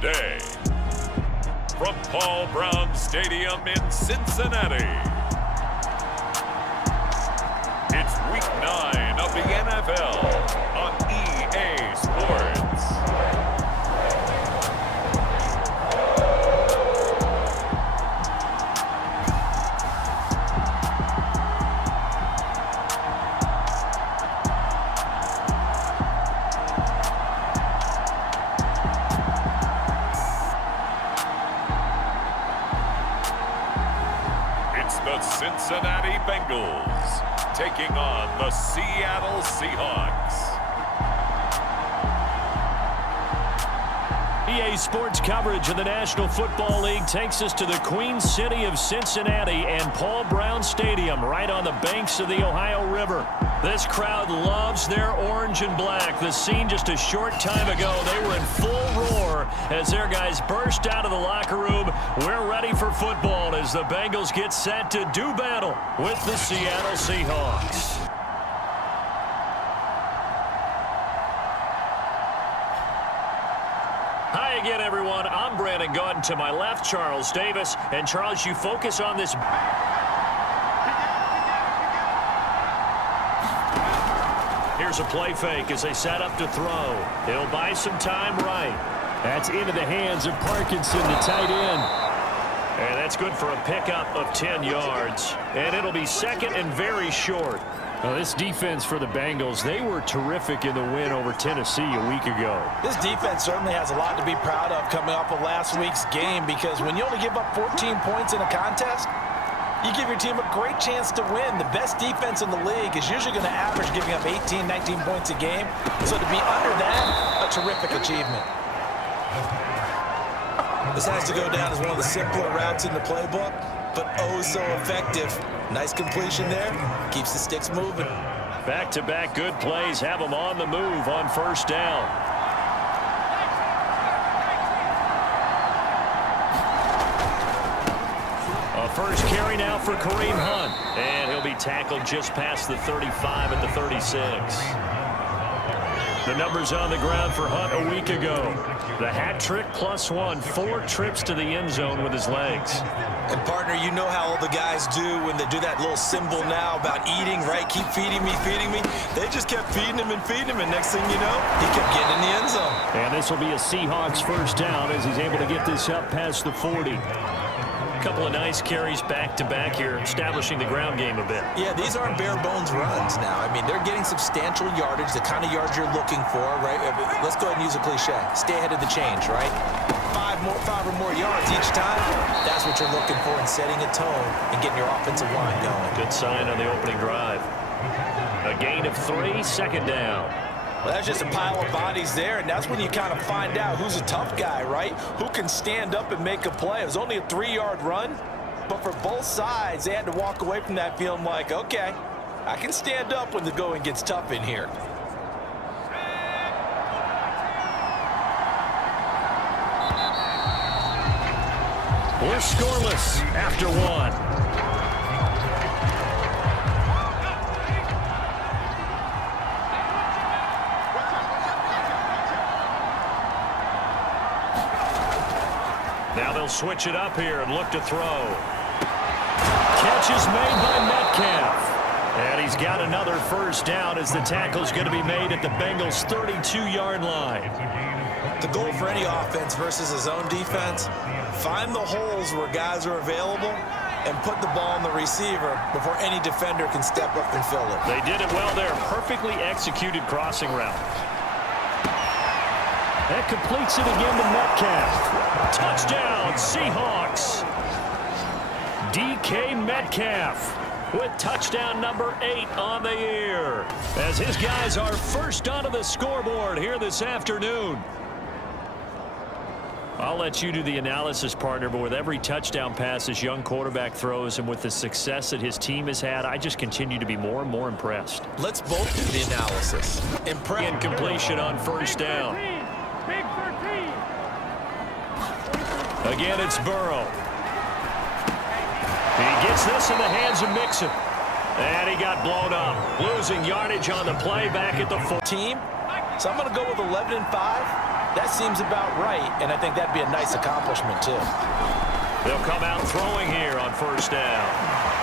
today. From Paul Brown Stadium in Cincinnati, it's Week 9 of the NFL on EA Sports. The Cincinnati Bengals taking on the Seattle Seahawks. EA Sports coverage of the National Football League takes us to the Queen City of Cincinnati and Paul Brown Stadium right on the banks of the Ohio River. This crowd loves their orange and black. The scene just a short time ago, they were in full roar as their guys burst out of the locker room. We're ready for football as the Bengals get set to do battle with the Seattle Seahawks. Hi again, everyone. I'm Brandon Gaunt. To my left, Charles Davis. And Charles, you focus on this. Here's a play fake as they set up to throw. He'll buy some time right. That's into the hands of Parkinson, the tight end. And that's good for a pickup of 10 yards. And it'll be second and very short. Well, this defense for the Bengals, they were terrific in the win over Tennessee a week ago. This defense certainly has a lot to be proud of coming off of last week's game, because when you only give up 14 points in a contest, you give your team a great chance to win. The best defense in the league is usually going to average giving up 18, 19 points a game. So to be under that, a terrific achievement. This has to go down as one of the simpler routes in the playbook, but oh so effective. Nice completion there. Keeps the sticks moving. Back-to-back good plays have them on the move on first down. A first carry now for Kareem Hunt. And he'll be tackled just past the 35 at the 36. The numbers on the ground for Hunt a week ago. The hat trick +1, 4 trips to the end zone with his legs. And, partner, you know how all the guys do when they do that little symbol now about eating, right? Keep feeding me, feeding me. They just kept feeding him, and next thing you know, he kept getting in the end zone. And this will be a Seahawks first down as he's able to get this up past the 40. A couple of nice carries back-to-back here, establishing the ground game a bit. Yeah, these aren't bare-bones runs now. I mean, they're getting substantial yardage, the kind of yards you're looking for, right? Let's go ahead and use a cliche. Stay ahead of the change, right? Five or more yards each time. That's what you're looking for in setting a tone and getting your offensive line going. Good sign on the opening drive. A gain of 3, second down. Well, that's just a pile of bodies there, and that's when you kind of find out who's a tough guy, right? Who can stand up and make a play. It was only a 3-yard run, but for both sides, they had to walk away from that feeling like, okay, I can stand up when the going gets tough in here. We're scoreless after 1. Now they'll switch it up here and look to throw. Catch is made by Metcalf. And he's got another first down as the tackle's going to be made at the Bengals' 32-yard line. The goal for any offense versus a zone defense, find the holes where guys are available and put the ball on the receiver before any defender can step up and fill it. They did it well there. Perfectly executed crossing route. That completes it again to Metcalf. Touchdown, Seahawks. DK Metcalf with touchdown number 8 on the year, as his guys are first onto the scoreboard here this afternoon. I'll let you do the analysis, partner, but with every touchdown pass this young quarterback throws and with the success that his team has had, I just continue to be more and more impressed. Let's both do the analysis. Incompletion on first down. Again, it's Burrow. He gets this in the hands of Mixon. And he got blown up. Losing yardage on the play back at the 4. Team, so I'm going to go with 11-5. That seems about right, and I think that'd be a nice accomplishment, too. They'll come out throwing here on first down.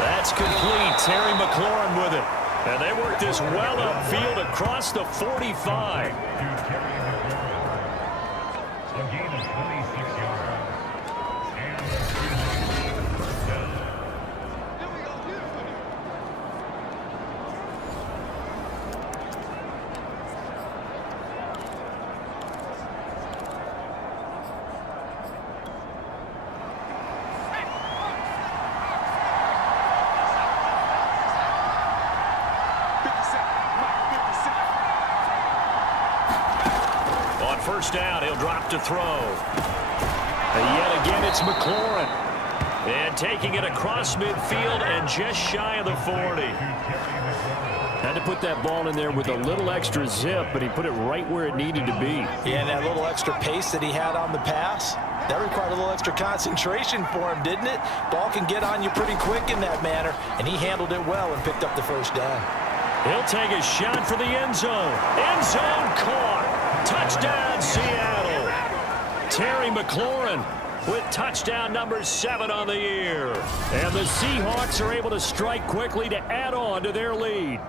That's complete. Terry McLaurin with it. And they work this well upfield across the 45. A gain of 26 yards. First down, he'll drop to throw. And yet again, it's McLaurin. And taking it across midfield and just shy of the 40. Had to put that ball in there with a little extra zip, but he put it right where it needed to be. Yeah, and that little extra pace that he had on the pass, that required a little extra concentration for him, didn't it? Ball can get on you pretty quick in that manner, and he handled it well and picked up the first down. He'll take a shot for the end zone. End zone caught. Touchdown, Seattle. Terry McLaurin with touchdown number 7 on the year. And the Seahawks are able to strike quickly to add on to their lead.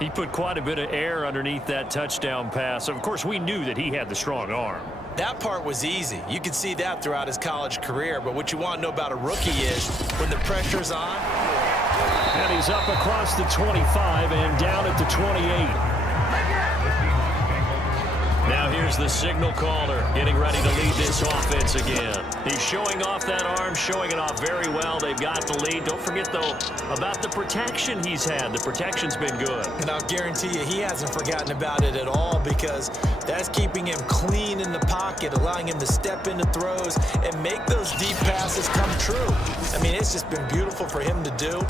He put quite a bit of air underneath that touchdown pass. Of course, we knew that he had the strong arm. That part was easy. You could see that throughout his college career. But what you want to know about a rookie is when the pressure's on. And he's up across the 25 and down at the 28. Now here's the signal caller getting ready to lead this offense again. He's showing off that arm, showing it off very well. They've got the lead. Don't forget, though, about the protection he's had. The protection's been good. And I'll guarantee you he hasn't forgotten about it at all because that's keeping him clean in the pocket, allowing him to step into throws and make those deep passes come true. I mean, it's just been beautiful for him to do.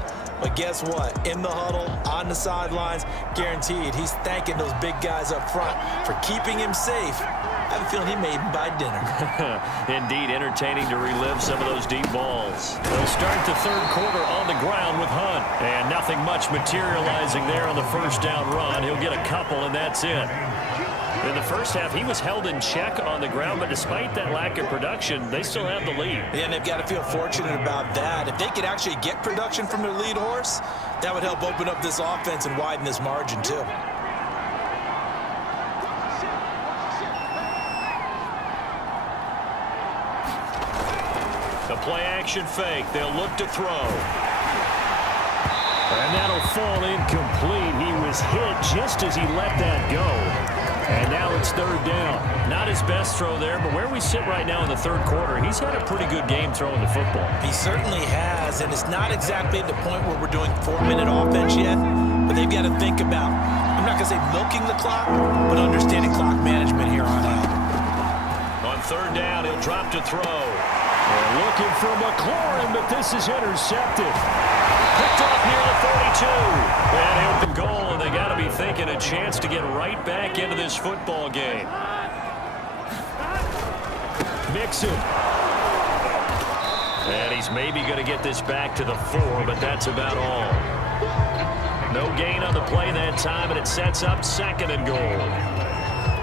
But guess what? In the huddle, on the sidelines, guaranteed he's thanking those big guys up front for keeping him safe. I have a feeling he may even buy dinner. Indeed, entertaining to relive some of those deep balls. They'll start the third quarter on the ground with Hunt. And nothing much materializing there on the first down run. He'll get a couple, and that's it. In the first half, he was held in check on the ground, but despite that lack of production, they still have the lead. Yeah, and they've got to feel fortunate about that. If they could actually get production from their lead horse, that would help open up this offense and widen this margin, too. The play-action fake. They'll look to throw. And that'll fall incomplete. He was hit just as he let that go. And now it's third down. Not his best throw there, but where we sit right now in the third quarter, he's had a pretty good game throwing the football. He certainly has, and it's not exactly at the point where we're doing 4-minute offense yet, but they've got to think about, I'm not going to say milking the clock, but understanding clock management here on out. On third down, he'll drop to throw. They're looking for McLaurin, but this is intercepted. Picked off near the 42. And open goal, and they got to be thinking a chance to get right back into this football game. Mixon. And he's maybe going to get this back to the 4, but that's about all. No gain on the play that time, and it sets up second and goal.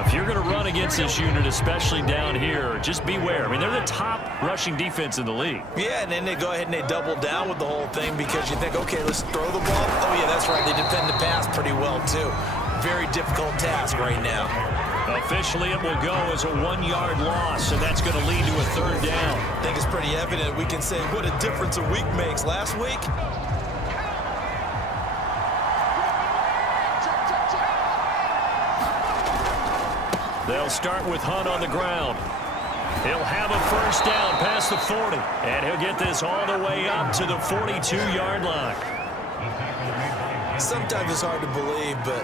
If you're going to run against this unit, especially down here, just beware. I mean, they're the top rushing defense in the league. Yeah, and then they go ahead and they double down with the whole thing because you think, okay, let's throw the ball. Oh, yeah, that's right. They defend the pass pretty well, too. Very difficult task right now. Officially, it will go as a 1-yard loss, and that's going to lead to a third down. I think it's pretty evident. We can say what a difference a week makes. Last week, they'll start with Hunt on the ground. He'll have a first down past the 40, and he'll get this all the way up to the 42-yard line. sometimes it's hard to believe, but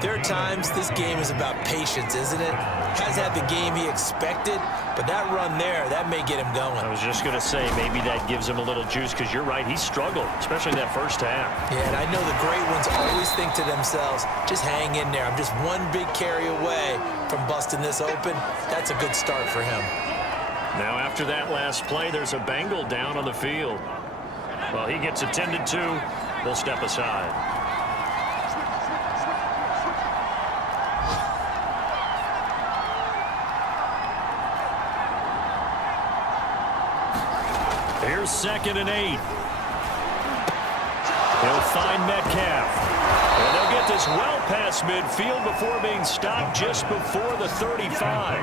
there are times this game is about patience, isn't it? Has had the game he expected, but that run there, that may get him going. I was just going to say, maybe that gives him a little juice, because you're right, he struggled, especially in that first half. Yeah, and I know the great ones always think to themselves, just hang in there. I'm just one big carry away from busting this open. That's a good start for him. Now, after that last play, there's a Bengal down on the field. Well, he gets attended to. We'll step aside. Here's 2nd and 8. He'll find Metcalf. And they'll get this well past midfield before being stopped just before the 35.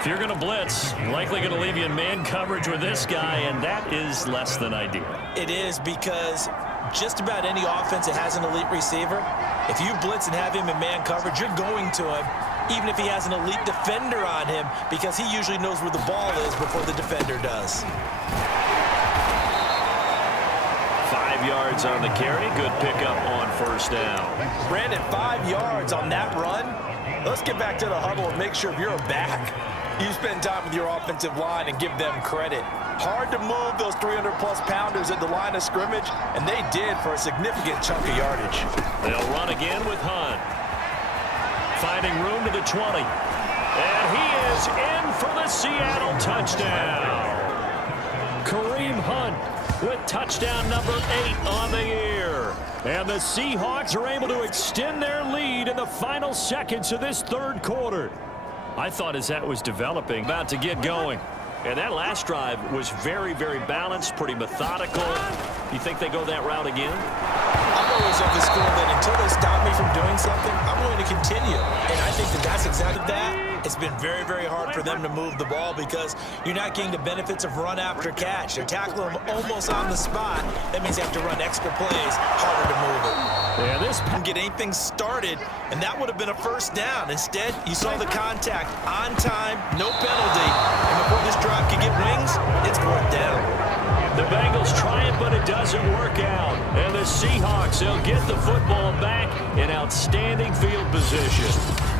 If you're going to blitz, likely going to leave you in man coverage with this guy, and that is less than ideal. It is, because just about any offense that has an elite receiver, if you blitz and have him in man coverage, you're going to him, even if he has an elite defender on him, because he usually knows where the ball is before the defender does. 5 yards on the carry. Good pickup on first down. Brandon, 5 yards on that run. Let's get back to the huddle and make sure if you're a back, you spend time with your offensive line and give them credit. Hard to move those 300-plus pounders at the line of scrimmage, and they did for a significant chunk of yardage. They'll run again with Hunt. Finding room to the 20. And he is in for the Seattle touchdown. Kareem Hunt with touchdown number 8 on the year. And the Seahawks are able to extend their lead in the final seconds of this third quarter. I thought as that was developing, about to get going. And that last drive was very, very balanced, pretty methodical. You think they go that route again? I'm always of the school that until they stop me from doing something, I'm going to continue. And I think that that's exactly that. It's been very, very hard for them to move the ball because you're not getting the benefits of run after catch. They're tackling them almost on the spot. That means you have to run extra plays, harder to move it. Yeah, this didn't get anything started, and that would have been a first down. Instead, you saw the contact on time, no penalty. And before this drive could get wings, it's 4th down. The Bengals try it, but it doesn't work out. And the Seahawks, they'll get the football back in outstanding field position.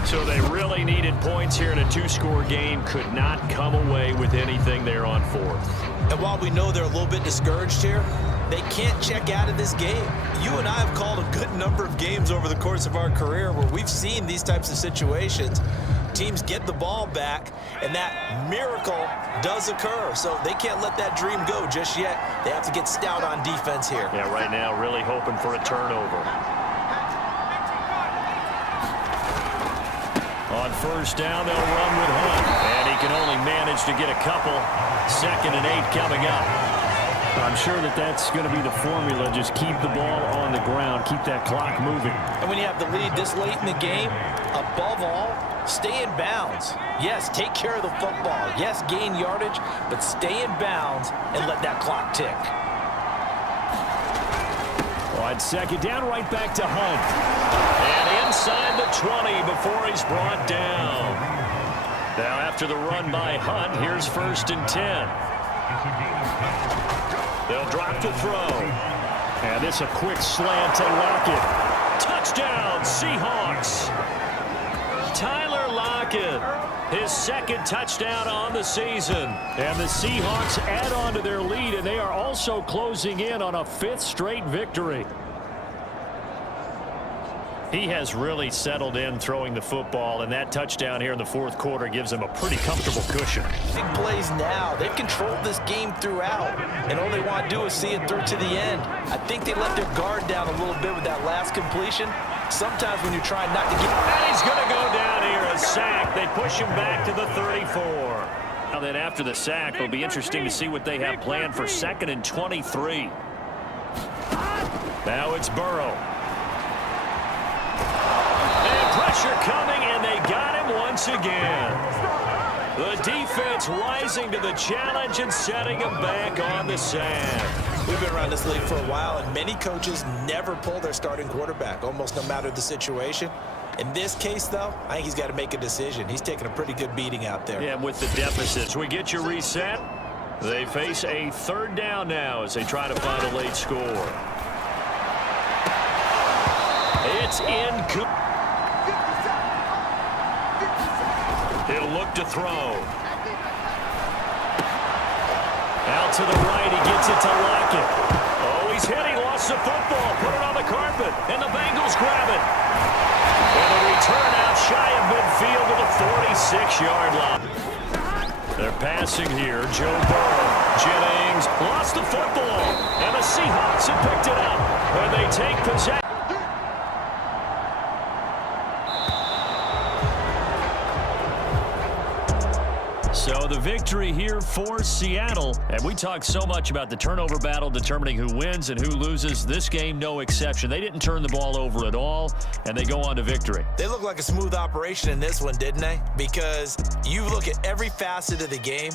So they really needed points here in a 2-score game. Could not come away with anything there on 4th. And while we know they're a little bit discouraged here, they can't check out of this game. You and I have called a good number of games over the course of our career where we've seen these types of situations. Teams get the ball back, and that miracle does occur. So they can't let that dream go just yet. They have to get stout on defense here. Yeah, right now really hoping for a turnover. On first down, they'll run with Hunt. And he can only manage to get a couple. 2nd and 8 coming up. I'm sure that that's going to be the formula. Just keep the ball on the ground. Keep that clock moving. And when you have the lead this late in the game, above all, stay in bounds. Yes, take care of the football. Yes, gain yardage, but stay in bounds and let that clock tick. On 2nd down, right back to Hunt. And inside the 20 before he's brought down. Now after the run by Hunt, here's 1st and 10. They'll drop to throw. And this a quick slant to Lockett. Touchdown, Seahawks. Tyler Lockett, his 2nd touchdown on the season. And the Seahawks add on to their lead, and they are also closing in on a 5th straight victory. He has really settled in throwing the football, and that touchdown here in the 4th quarter gives him a pretty comfortable cushion. Big plays now. They've controlled this game throughout, and all they want to do is see it through to the end. I think they let their guard down a little bit with that last completion. Sometimes when you're trying not to get... And he's going to go down here, a sack. They push him back to the 34. Now then after the sack, it'll be interesting to see what they have planned for 2nd and 23. Now it's Burrow. Pressure coming, and they got him once again. The defense rising to the challenge and setting him back on the sand. We've been around this league for a while, and many coaches never pull their starting quarterback, almost no matter the situation. In this case, though, I think he's got to make a decision. He's taking a pretty good beating out there. Yeah, with the deficits. We get you reset. They face a 3rd down now as they try to find a late score. It's in. He'll look to throw. Out to the right, he gets it to Lockett. Oh, he's hit, he lost the football, put it on the carpet, and the Bengals grab it. And a return out shy of midfield to the 46-yard line. They're passing here, Joe Burrow. Jennings lost the football, and the Seahawks have picked it up, and they take possession. So the victory here for Seattle. And we talked so much about the turnover battle determining who wins and who loses. This game, no exception. They didn't turn the ball over at all, and they go on to victory. They look like a smooth operation in this one, didn't they? Because you look at every facet of the game,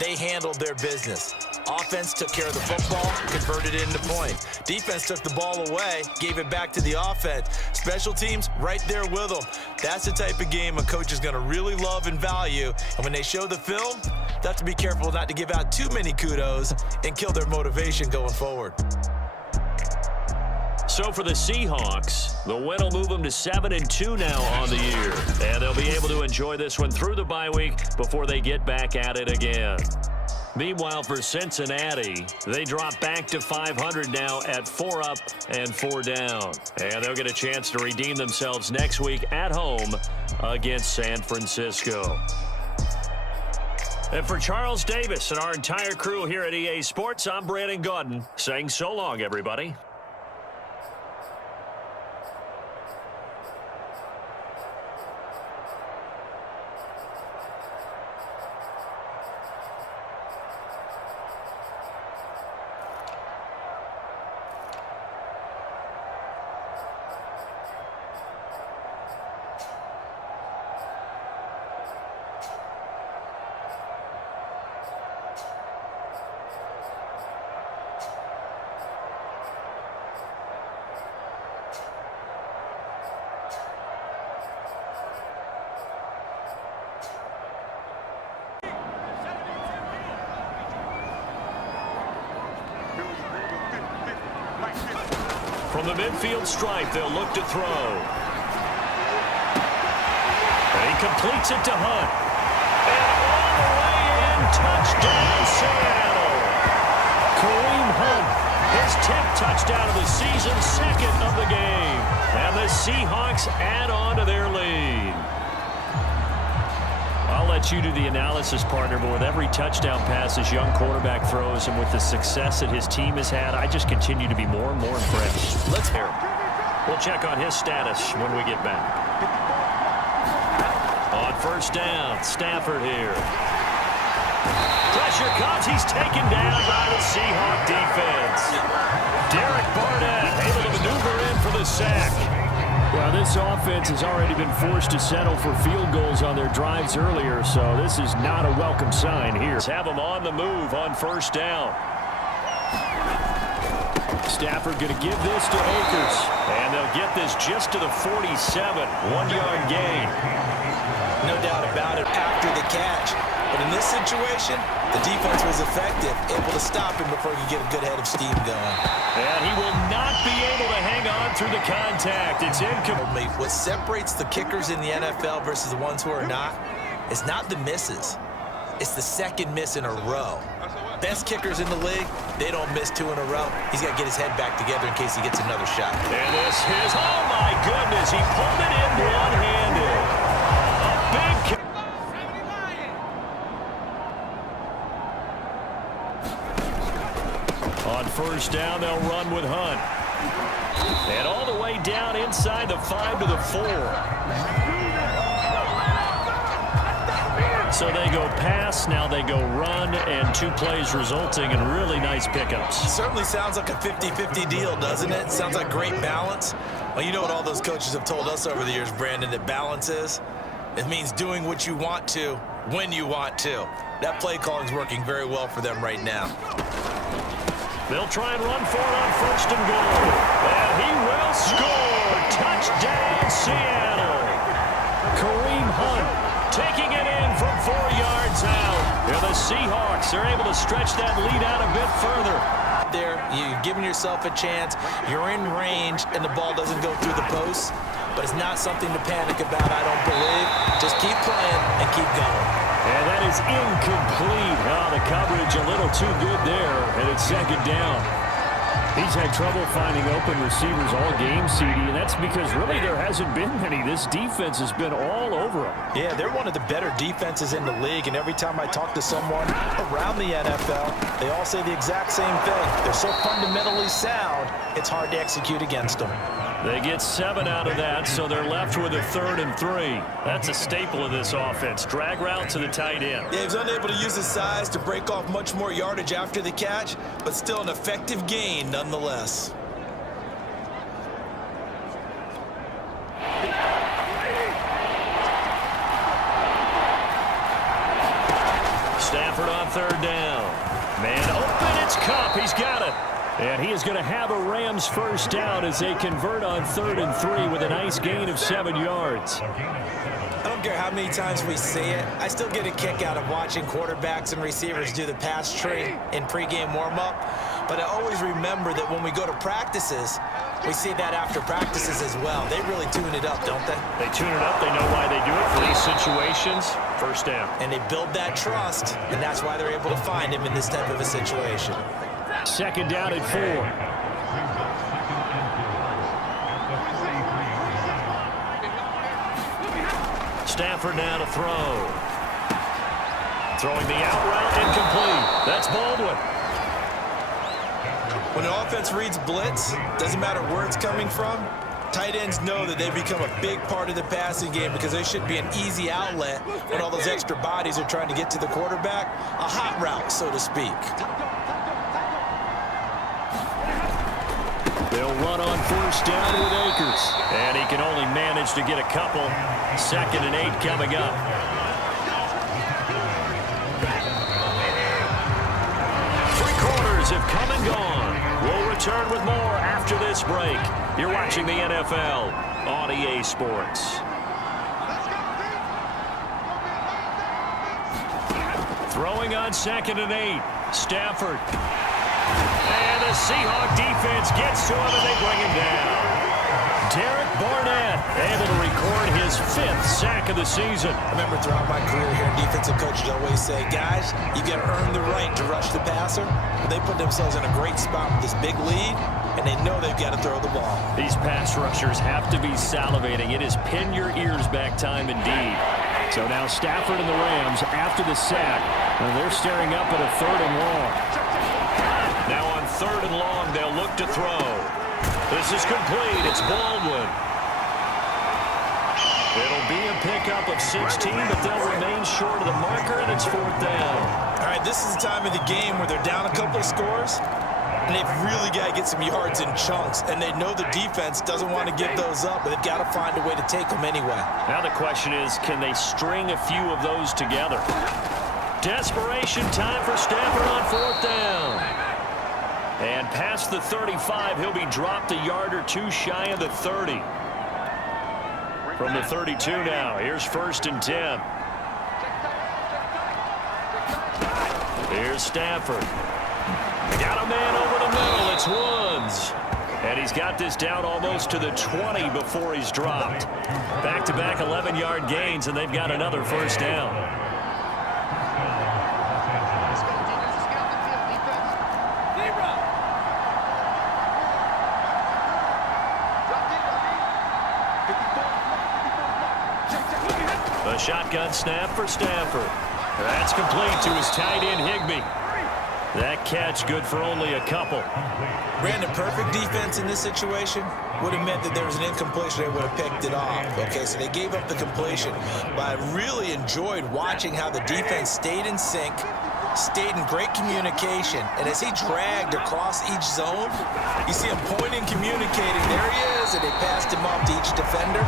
they handled their business. Offense took care of the football, converted it into points. Defense took the ball away, gave it back to the offense. Special teams, right there with them. That's the type of game a coach is going to really love and value. And when they show the film, they have to be careful not to give out too many kudos and kill their motivation going forward. So for the Seahawks, the win will move them to 7-2 now on the year. And they'll be able to enjoy this one through the bye week before they get back at it again. Meanwhile, for Cincinnati, they drop back to 500 now at 4 up and 4 down. And they'll get a chance to redeem themselves next week at home against San Francisco. And for Charles Davis and our entire crew here at EA Sports, I'm Brandon Gaudin saying so long, everybody. From the midfield stripe, they'll look to throw. And he completes it to Hunt. And all the way in, touchdown, Seattle. Kareem Hunt, his 10th touchdown of the season, 2nd of the game. And the Seahawks add on to their lead. I'll let you do the analysis, partner, but with every touchdown pass this young quarterback throws and with the success that his team has had, I just continue to be more and more impressed. Let's hear it. We'll check on his status when we get back. On first down, Stafford here. Pressure comes. He's taken down by the Seahawk defense. Derek Barnett able to maneuver in for the sack. Well, this offense has already been forced to settle for field goals on their drives earlier, so this is not a welcome sign here. Let's have them on the move on first down. Stafford going to give this to Akers. And they'll get this just to the 47, 1-yard gain. No doubt about it after the catch. But in this situation, the defense was effective, able to stop him before he could get a good head of steam going. And he will not be able to hang on through the contact. It's incomplete. What separates the kickers in the NFL versus the ones who are not is not the misses. It's the second miss in a row. Best kickers in the league, they don't miss 2 in a row. He's got to get his head back together in case he gets another shot. And this is, oh my goodness, he pulled it in one-handed. A big kick. On first down, they'll run with Hunt. And all the way down inside the 5 to the 4. So they go pass, now they go run, and 2 plays resulting in really nice pickups. Certainly sounds like a 50-50 deal, doesn't it? Sounds like great balance. Well, you know what all those coaches have told us over the years, Brandon, that balance is? It means doing what you want to, when you want to. That play calling is working very well for them right now. They'll try and run for it on first and goal. And he will score. Touchdown, Seattle. Kareem Hunt taking it in from 4 yards out. And the Seahawks are able to stretch that lead out a bit further. There, you're giving yourself a chance. You're in range, and the ball doesn't go through the post. But it's not something to panic about, I don't believe. Just keep playing and keep going. And that is incomplete. Oh, the coverage a little too good there, and it's second down. He's had trouble finding open receivers all game, CD, and that's because really there hasn't been many. This defense has been all over him. Yeah, they're one of the better defenses in the league, and every time I talk to someone around the NFL, they all say the exact same thing. They're so fundamentally sound, it's hard to execute against them. They get 7 out of that, so they're left with a 3rd and 3. That's a staple of this offense. Drag route to the tight end. Yeah, he was unable to use his size to break off much more yardage after the catch, but still an effective gain nonetheless. Stafford on 3rd down. Man open, it's Kupp. He's got it. And he is going to have a Rams first down as they convert on 3rd and 3 with a nice gain of 7 yards. I don't care how many times we see it. I still get a kick out of watching quarterbacks and receivers do the pass tree in pregame warm-up. But I always remember that when we go to practices, we see that after practices as well. They really tune it up, don't they? They tune it up. They know why they do it for these situations. First down. And they build that trust, and that's why they're able to find him in this type of a situation. 2nd down and 4. Stafford now to throw. Throwing the out route, incomplete. That's Baldwin. When an offense reads blitz, doesn't matter where it's coming from, tight ends know that they become a big part of the passing game because they should be an easy outlet when all those extra bodies are trying to get to the quarterback. A hot route, so to speak. They'll run on 1st down with Akers. And he can only manage to get a couple. 2nd and 8 coming up. Three quarters have come and gone. We'll return with more after this break. You're watching the NFL on EA Sports. Throwing on 2nd and 8. Stafford. And the Seahawks defense gets to him and they bring him down. Derek Barnett able to record his 5th sack of the season. I remember throughout my career here, defensive coaches always say, guys, you got to earn the right to rush the passer. They put themselves in a great spot with this big lead, and they know they've got to throw the ball. These pass rushers have to be salivating. It is pin your ears back time indeed. So now Stafford and the Rams after the sack, and they're staring up at a 3rd and long. Now on 3rd and long, they'll look to throw. This is complete. It's Baldwin. It'll be a pickup of 16, but they'll remain short of the marker, and it's 4th down. All right, this is the time of the game where they're down a couple of scores, and they've really got to get some yards in chunks, and they know the defense doesn't want to give those up, but they've got to find a way to take them anyway. Now the question is, can they string a few of those together? Desperation time for Stafford on 4th down. And past the 35, he'll be dropped a yard or 2 shy of the 30. From the 32 now, here's 1st and 10. Here's Stafford. Got a man over the middle. It's Woods. And he's got this down almost to the 20 before he's dropped. Back-to-back 11-yard gains, and they've got another 1st down. A shotgun snap for Stafford. That's complete to his tight end, Higbee. That catch good for only a couple. Brandon, perfect defense in this situation would have meant that there was an incompletion. They would have picked it off. Okay, so they gave up the completion. But I really enjoyed watching how the defense stayed in sync, stayed in great communication, and as he dragged across each zone, you see him pointing, communicating. There he is, and they passed him off to each defender.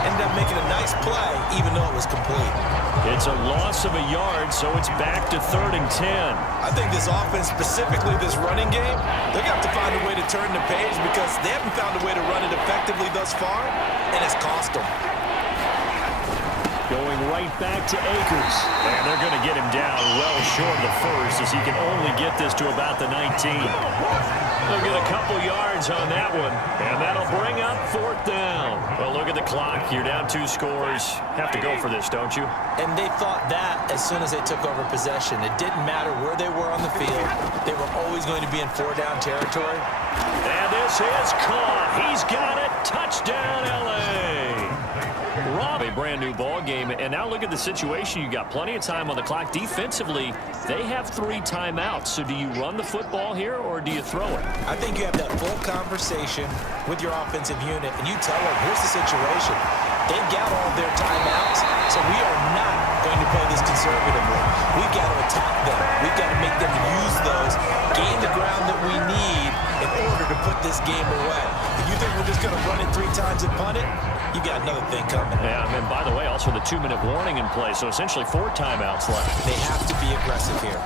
Ended up making a nice play, even though it was complete. It's a loss of a yard, so it's back to 3rd and 10. I think this offense, specifically this running game, they're going to have to find a way to turn the page because they haven't found a way to run it effectively thus far, and it's cost them. Going right back to Akers. And they're going to get him down well short of the 1st as he can only get this to about the 19. They'll get a couple yards on that one, and that'll bring up 4th down. Well, look at the clock. You're down 2 scores. Have to go for this, don't you? And they thought that as soon as they took over possession. It didn't matter where they were on the field. They were always going to be in 4-down territory. And this is caught. He's got it. Touchdown, L.A. Robbie a brand new ball game. And now look at the situation. You got plenty of time on the clock. Defensively, they have 3 timeouts. So do you run the football here or do you throw it? I think you have that full conversation with your offensive unit, and you tell them, here's the situation. They've got all their timeouts, so we are not going to play this conservatively. We've got to attack them. We've got to make them use those, gain the ground that we need in order to put this game away. If you think we're just going to run it 3 times and punt it, you got another thing coming. Yeah, and by the way, also the 2-minute warning in play, so essentially 4 timeouts left. They have to be aggressive here.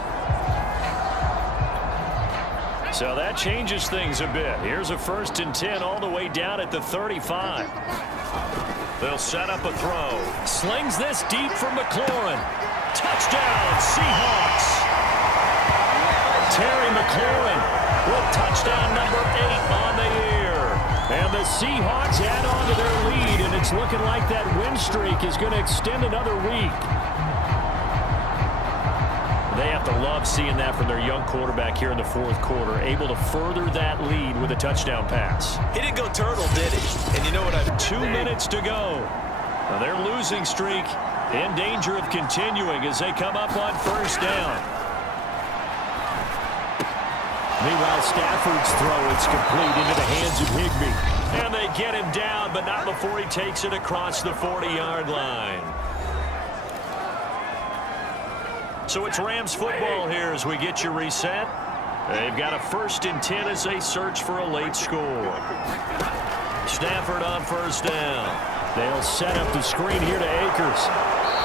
So that changes things a bit. Here's a 1st and 10 all the way down at the 35. They'll set up a throw. Slings this deep for McLaurin. Touchdown, Seahawks. Terry McLaurin with touchdown number 8 on the year. And the Seahawks add on to their lead, and it's looking like that win streak is going to extend another week. They have to love seeing that from their young quarterback here in the 4th quarter, able to further that lead with a touchdown pass. He didn't go turtle, did he? And you know what? 2 minutes to go. Now their losing streak in danger of continuing as they come up on 1st down. Meanwhile, Stafford's throw is complete into the hands of Higbee. And they get him down, but not before he takes it across the 40-yard line. So it's Rams football here as we get you reset. They've got a 1st and 10 as they search for a late score. Stafford on 1st down. They'll set up the screen here to Akers.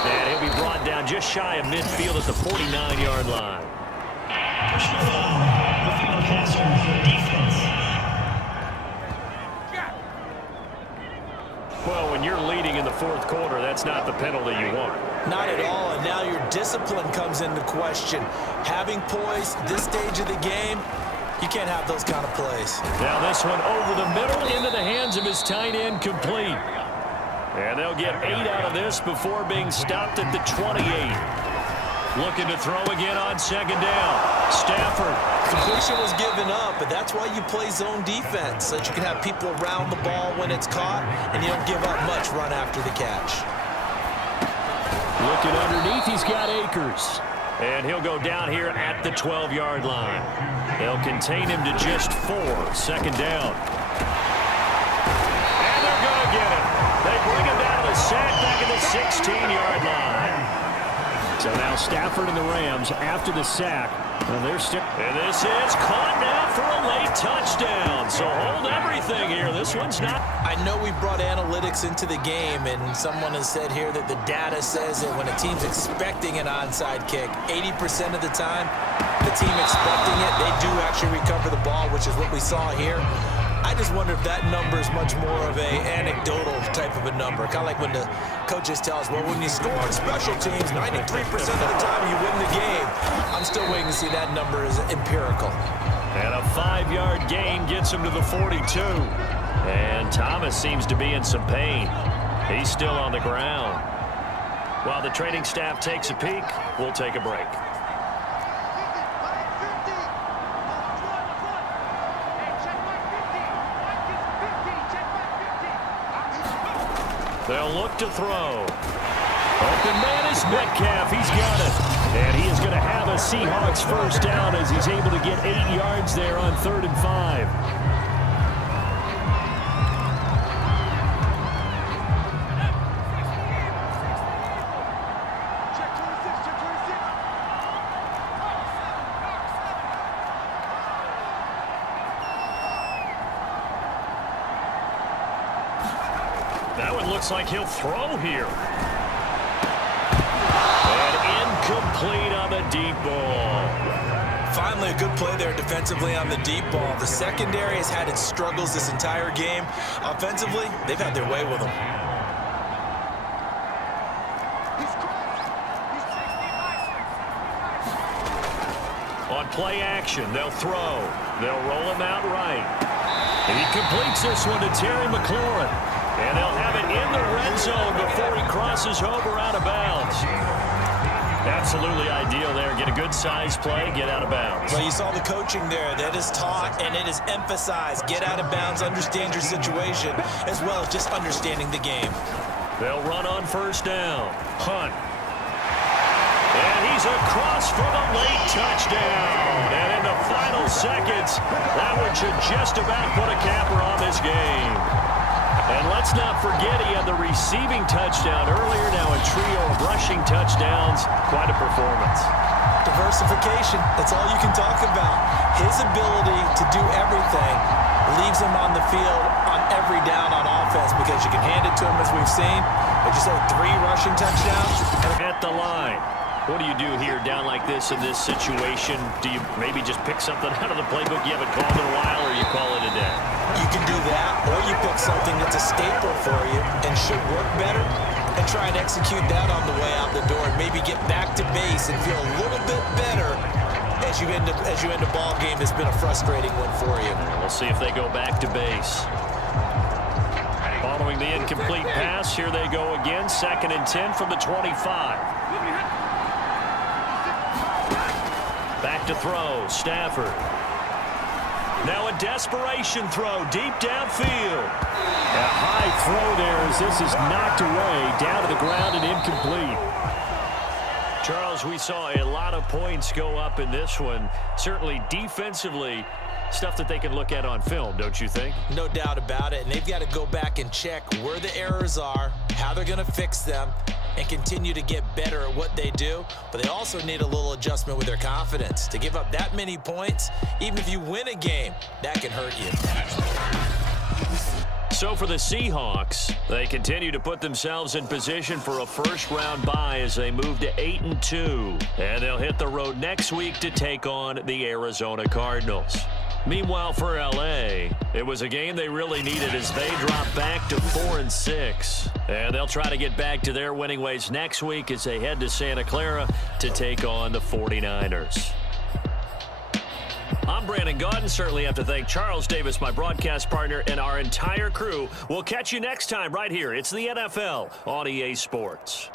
And he'll be brought down just shy of midfield at the 49-yard line. Well, when you're leading in the 4th quarter, that's not the penalty you want. Not at all, and now your discipline comes into question. Having poise this stage of the game, you can't have those kind of plays. Now this one over the middle into the hands of his tight end, complete. And they'll get 8 out of this before being stopped at the 28. Looking to throw again on 2nd down. Stafford. Completion was given up, but that's why you play zone defense, so that you can have people around the ball when it's caught, and you don't give up much run after the catch. Looking underneath, he's got Akers. And he'll go down here at the 12-yard line. They'll contain him to just 4. 2nd down. And they're going to get him. They bring him down to the sack back at the 16-yard line. So now Stafford and the Rams after the sack. And this is caught now for a late touchdown. So hold everything here. This one's not. I know we brought analytics into the game, and someone has said here that the data says that when a team's expecting an onside kick, 80% of the time, the team expecting it, they do actually recover the ball, which is what we saw here. I just wonder if that number is much more of a anecdotal type of a number. Kind of like when the coaches tell us, well, when you score on special teams, 93% of the time you win the game. I'm still waiting to see that number is empirical. And a 5-yard gain gets him to the 42. And Thomas seems to be in some pain. He's still on the ground. While the training staff takes a peek, we'll take a break. They'll look to throw. Open man is Metcalf. He's got it. And he is going to have a Seahawks 1st down as he's able to get 8 yards there on 3rd and 5. That one looks like he'll throw here. And incomplete on the deep ball. Finally, a good play there defensively on the deep ball. The secondary has had its struggles this entire game. Offensively, they've had their way with them. On play action, they'll throw. They'll roll him out right. And he completes this one to Terry McLaurin. And they'll have it in the red zone before he crosses over out of bounds. Absolutely ideal there. Get a good size play, get out of bounds. Well, you saw the coaching there. That is taught and it is emphasized. Get out of bounds, understand your situation, as well as just understanding the game. They'll run on first down. Hunt. And he's across for the late touchdown. And in the final seconds, that one should just about put a capper on this game. And let's not forget he had the receiving touchdown earlier. Now a trio of rushing touchdowns. Quite a performance. Diversification, that's all you can talk about. His ability to do everything leaves him on the field on every down on offense because you can hand it to him as we've seen. Like you say, 3 rushing touchdowns. At the line. What do you do here down like this in this situation? Do you maybe just pick something out of the playbook you haven't called in a while, or you call it a day? You can do that, or you pick something that's a staple for you and should work better and try and execute that on the way out the door and maybe get back to base and feel a little bit better as you end a ball game that's been a frustrating one for you. We'll see if they go back to base. Following the incomplete pass, here they go again. 2nd and 10 from the 25. Back to throw, Stafford. Now a desperation throw deep downfield. A high throw there as this is knocked away, down to the ground and incomplete. Charles, we saw a lot of points go up in this one. Certainly defensively, stuff that they can look at on film, don't you think? No doubt about it, and they've got to go back and check where the errors are, how they're going to fix them, and continue to get better at what they do. But they also need a little adjustment with their confidence. To give up that many points, even if you win a game, that can hurt you. So for the Seahawks, they continue to put themselves in position for a first-round bye as they move to 8-2. And they'll hit the road next week to take on the Arizona Cardinals. Meanwhile, for L.A., it was a game they really needed as they drop back to 4-6. And they'll try to get back to their winning ways next week as they head to Santa Clara to take on the 49ers. I'm Brandon Gaudin. Certainly have to thank Charles Davis, my broadcast partner, and our entire crew. We'll catch you next time right here. It's the NFL on EA Sports.